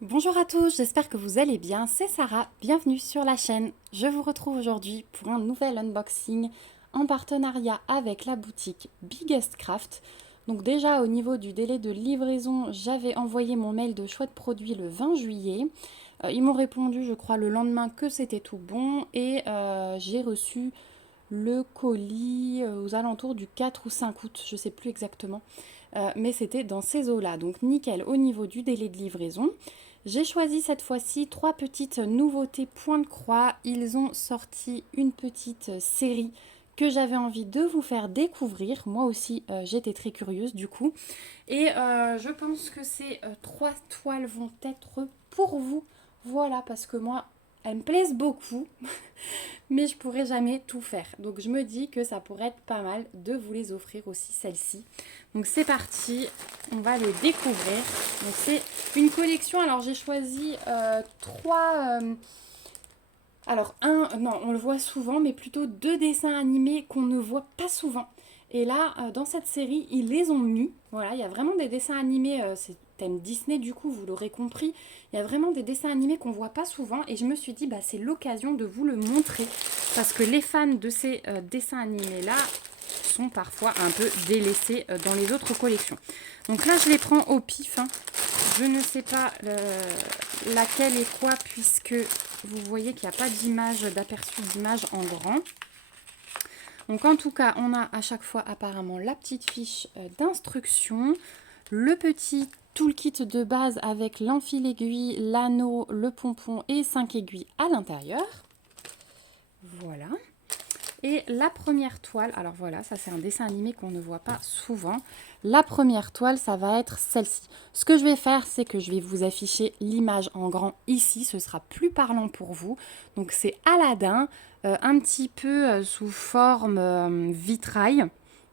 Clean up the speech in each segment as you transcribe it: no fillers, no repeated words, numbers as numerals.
Bonjour à tous, j'espère que vous allez bien, c'est Sarah, bienvenue sur la chaîne. Je vous retrouve aujourd'hui pour un nouvel unboxing en partenariat avec la boutique Biggest Craft. Donc déjà au niveau du délai de livraison, j'avais envoyé mon mail de choix de produit le 20 juillet. Ils m'ont répondu, je crois, le lendemain que c'était tout bon et j'ai reçu le colis aux alentours du 4 ou 5 août, je ne sais plus exactement. Mais c'était dans ces eaux-là, donc nickel au niveau du délai de livraison. J'ai choisi cette fois-ci trois petites nouveautés point de croix. Ils ont sorti une petite série que j'avais envie de vous faire découvrir. Moi aussi, j'étais très curieuse du coup. Et je pense que ces trois toiles vont être pour vous. Voilà, parce que moi, elles me plaisent beaucoup, mais je pourrais jamais tout faire. Donc je me dis que ça pourrait être pas mal de vous les offrir aussi, celles-ci. Donc c'est parti, on va les découvrir. Donc c'est une collection, alors j'ai choisi trois... alors un, non, on le voit souvent, mais plutôt deux dessins animés qu'on ne voit pas souvent. Et là, dans cette série, ils les ont mis. Voilà, il y a vraiment des dessins animés, c'est thème Disney du coup, vous l'aurez compris. Il y a vraiment des dessins animés qu'on voit pas souvent. Et je me suis dit, bah, c'est l'occasion de vous le montrer. Parce que les fans de ces dessins animés-là sont parfois un peu délaissés dans les autres collections. Donc là, je les prends au pif, hein. Je ne sais pas laquelle est quoi, puisque vous voyez qu'il n'y a pas d'image, d'aperçu d'image en grand. Donc en tout cas, on a à chaque fois apparemment la petite fiche d'instruction, le petit toolkit de base avec l'enfil-aiguille, l'anneau, le pompon et 5 aiguilles à l'intérieur. Voilà. Et la première toile, alors voilà, ça c'est un dessin animé qu'on ne voit pas souvent. La première toile, ça va être celle-ci. Ce que je vais faire, c'est que je vais vous afficher l'image en grand ici. Ce sera plus parlant pour vous. Donc c'est Aladdin, un petit peu sous forme vitrail.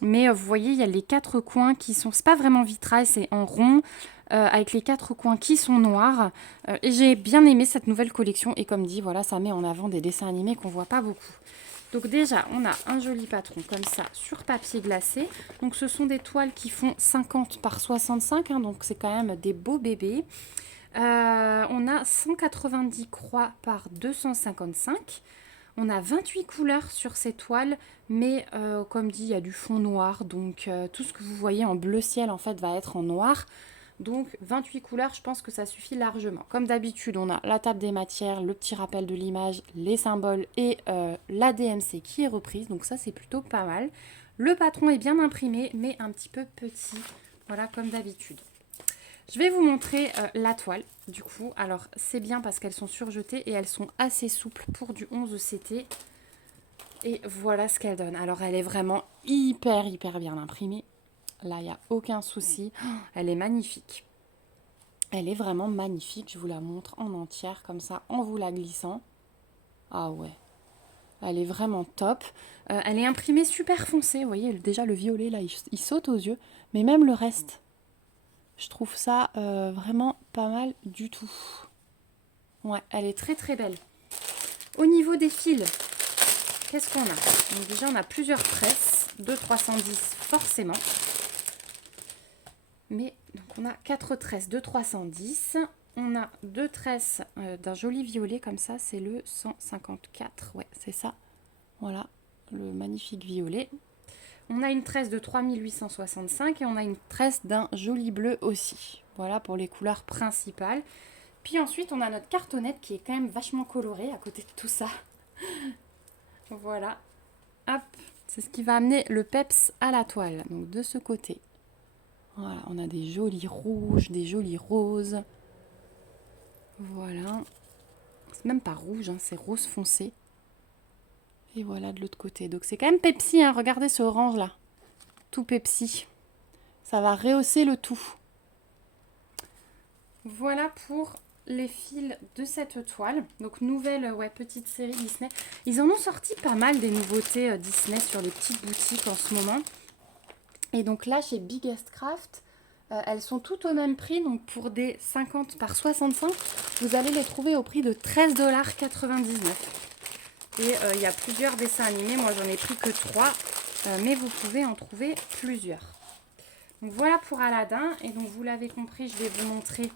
Mais vous voyez, il y a les quatre coins qui sont... C'est pas vraiment vitrail, c'est en rond. Avec les quatre coins qui sont noirs. Et j'ai bien aimé cette nouvelle collection. Et comme dit, voilà, ça met en avant des dessins animés qu'on voit pas beaucoup. Donc déjà, on a un joli patron comme ça sur papier glacé. Donc ce sont des toiles qui font 50 par 65, hein, donc c'est quand même des beaux bébés. On a 190 croix par 255. On a 28 couleurs sur ces toiles, mais comme dit, il y a du fond noir, donc tout ce que vous voyez en bleu ciel en fait va être en noir. Donc 28 couleurs, je pense que ça suffit largement. Comme d'habitude, on a la table des matières, le petit rappel de l'image, les symboles et la DMC qui est reprise. Donc ça, c'est plutôt pas mal. Le patron est bien imprimé, mais un petit peu petit. Voilà, comme d'habitude. Je vais vous montrer la toile, du coup. Alors, c'est bien parce qu'elles sont surjetées et elles sont assez souples pour du 11 CT. Et voilà ce qu'elle donne. Alors, elle est vraiment hyper bien imprimée. Là, il n'y a aucun souci. Oh, elle est magnifique. Elle est vraiment magnifique. Je vous la montre en entière, comme ça, en vous la glissant. Ah ouais. Elle est vraiment top. Elle est imprimée super foncée. Vous voyez, déjà le violet, là, il saute aux yeux. Mais même le reste, je trouve ça vraiment pas mal du tout. Ouais, elle est très belle. Au niveau des fils, qu'est-ce qu'on a? Donc déjà, on a plusieurs tresses. 2,310 forcément. Mais donc on a 4 tresses de 310. On a 2 tresses d'un joli violet comme ça, c'est le 154. Ouais, c'est ça. Voilà, le magnifique violet. On a une tresse de 3865 et on a une tresse d'un joli bleu aussi. Voilà pour les couleurs principales. Puis ensuite, on a notre cartonnette qui est quand même vachement colorée à côté de tout ça. Voilà. Hop, c'est ce qui va amener le peps à la toile. Donc de ce côté. Voilà, on a des jolis rouges, des jolis roses. Voilà. C'est même pas rouge, hein, c'est rose foncé. Et voilà de l'autre côté. Donc c'est quand même Pepsi, hein. Regardez ce orange là. Tout Pepsi. Ça va rehausser le tout. Voilà pour les fils de cette toile. Donc nouvelle petite série Disney. Ils en ont sorti pas mal des nouveautés Disney sur les petites boutiques en ce moment. Et donc là chez Biggest Craft, elles sont toutes au même prix. Donc pour des 50 par 65, vous allez les trouver au prix de 13,99 $. Et il y a plusieurs dessins animés. Moi j'en ai pris que 3. Mais vous pouvez en trouver plusieurs. Donc voilà pour Aladdin. Et donc vous l'avez compris, je vais vous montrer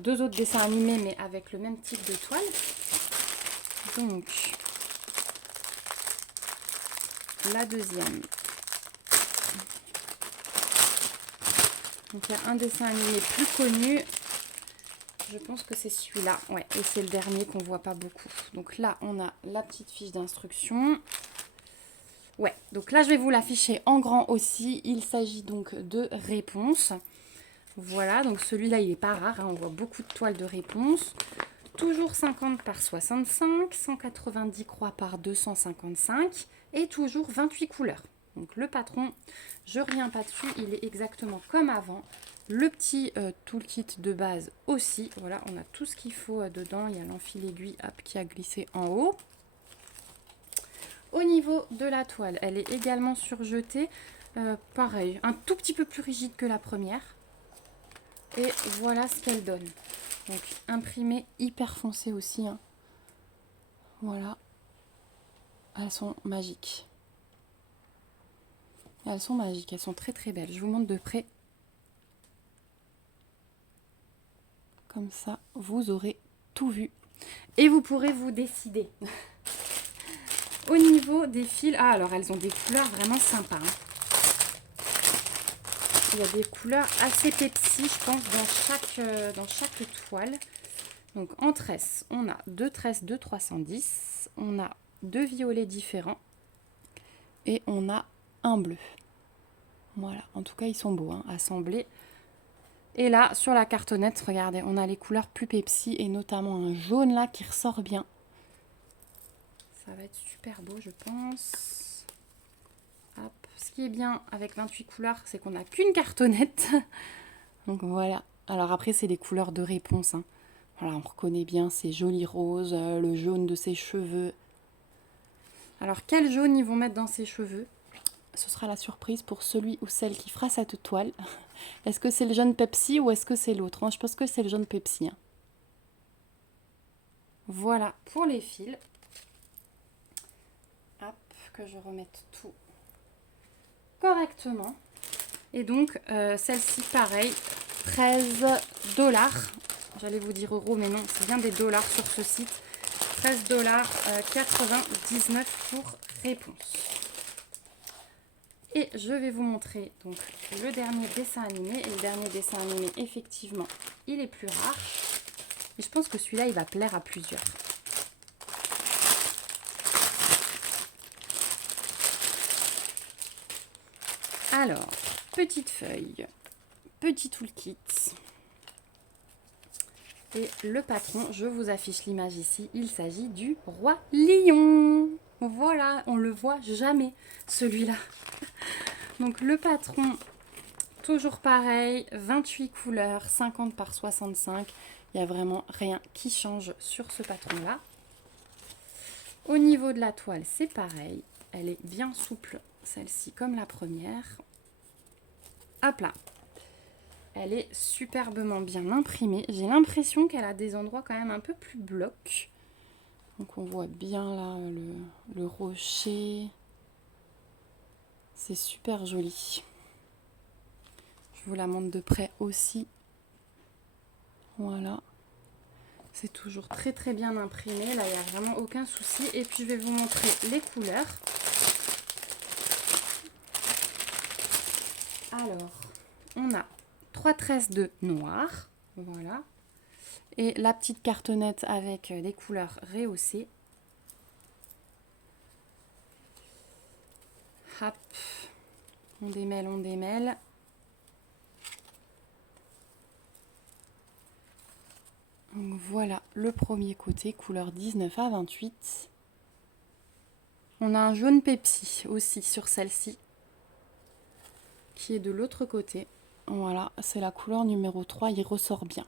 deux autres dessins animés, mais avec le même type de toile. Donc, la deuxième. Donc, il y a un dessin animé plus connu. Je pense que c'est celui-là. Ouais, et c'est le dernier qu'on voit pas beaucoup. Donc là, on a la petite fiche d'instruction. Ouais, donc là, je vais vous l'afficher en grand aussi. Il s'agit donc de réponses. Voilà, donc celui-là, il n'est pas rare. On voit beaucoup de toiles de réponses. Toujours 50 par 65, 190 croix par 255 et toujours 28 couleurs. Donc le patron, je reviens pas dessus, il est exactement comme avant. Le petit toolkit de base aussi. Voilà, on a tout ce qu'il faut dedans. Il y a l'enfil aiguille qui a glissé en haut. Au niveau de la toile, elle est également surjetée. Pareil, un tout petit peu plus rigide que la première. Et voilà ce qu'elle donne. Donc imprimée hyper foncée aussi. Hein. Voilà. Elles sont magiques. Elles sont magiques, elles sont très très belles. Je vous montre de près. Comme ça, vous aurez tout vu. Et vous pourrez vous décider. Au niveau des fils, alors elles ont des couleurs vraiment sympas. Hein. Il y a des couleurs assez Pepsi, je pense, dans chaque toile. Donc en tresse, on a deux tresses de 310. On a deux violets différents. Et on a un bleu. Voilà, en tout cas, ils sont beaux, hein, assemblés. Et là, sur la cartonnette, regardez, on a les couleurs plus Pepsi et notamment un jaune là qui ressort bien. Ça va être super beau, je pense. Hop. Ce qui est bien avec 28 couleurs, c'est qu'on n'a qu'une cartonnette. Donc voilà. Alors après, c'est les couleurs de réponse. Hein. Voilà, on reconnaît bien ces jolis roses, le jaune de ses cheveux. Alors, quel jaune ils vont mettre dans ses cheveux? Ce sera la surprise pour celui ou celle qui fera cette toile. Est-ce que c'est le jaune Pepsi ou est-ce que c'est l'autre? Moi, je pense que c'est le jaune Pepsi. Hein. Voilà pour les fils. Hop, que je remette tout correctement. Et donc, celle-ci, pareil, 13 $. J'allais vous dire euros, mais non, c'est bien des dollars sur ce site. 13 $, 99 pour réponse. Et je vais vous montrer donc le dernier dessin animé. Et le dernier dessin animé, effectivement, il est plus rare. Et je pense que celui-là, il va plaire à plusieurs. Alors, petite feuille, petit toolkit. Et le patron, je vous affiche l'image ici. Il s'agit du roi lion. Voilà, on le voit jamais, celui-là. Donc le patron, toujours pareil, 28 couleurs, 50 par 65. Il n'y a vraiment rien qui change sur ce patron-là. Au niveau de la toile, c'est pareil. Elle est bien souple, celle-ci, comme la première. Hop là. Elle est superbement bien imprimée. J'ai l'impression qu'elle a des endroits quand même un peu plus blocs. Donc on voit bien là le rocher. C'est super joli. Je vous la montre de près aussi. Voilà. C'est toujours très très bien imprimé. Là, il n'y a vraiment aucun souci. Et puis, je vais vous montrer les couleurs. Alors, on a 3 tresses de noir. Voilà. Et la petite cartonnette avec des couleurs rehaussées. Hop. On démêle, on démêle. Donc voilà le premier côté, couleur 19 à 28. On a un jaune Pepsi aussi sur celle-ci, qui est de l'autre côté. Voilà, c'est la couleur numéro 3, il ressort bien.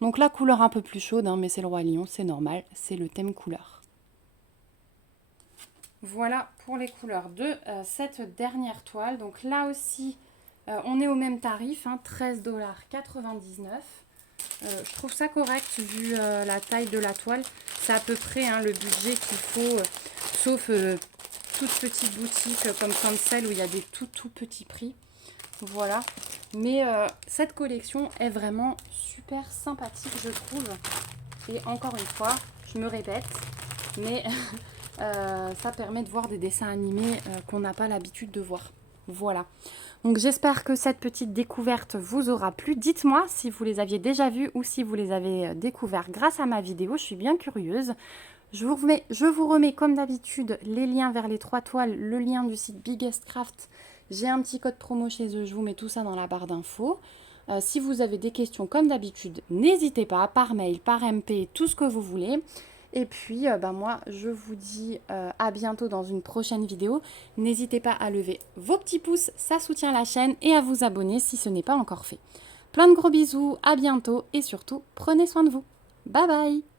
Donc la couleur un peu plus chaude, hein, mais c'est le roi lion, c'est normal, c'est le thème couleur. Voilà pour les couleurs de cette dernière toile. Donc là aussi, on est au même tarif, hein, 13,99 $. Je trouve ça correct vu la taille de la toile. C'est à peu près hein, le budget qu'il faut, sauf toute petite boutique comme Cancel où il y a des tout petits prix. Voilà. Mais cette collection est vraiment super sympathique, je trouve. Et encore une fois, je me répète, mais ça permet de voir des dessins animés qu'on n'a pas l'habitude de voir. Voilà. Donc j'espère que cette petite découverte vous aura plu. Dites-moi si vous les aviez déjà vus ou si vous les avez découverts grâce à ma vidéo. Je suis bien curieuse. Je vous remets comme d'habitude les liens vers les 3 toiles, le lien du site Biggest Craft. J'ai un petit code promo chez eux, je vous mets tout ça dans la barre d'infos. Si vous avez des questions comme d'habitude, n'hésitez pas, par mail, par MP, tout ce que vous voulez. Et puis, moi, je vous dis à bientôt dans une prochaine vidéo. N'hésitez pas à lever vos petits pouces, ça soutient la chaîne, et à vous abonner si ce n'est pas encore fait. Plein de gros bisous, à bientôt, et surtout, prenez soin de vous. Bye bye!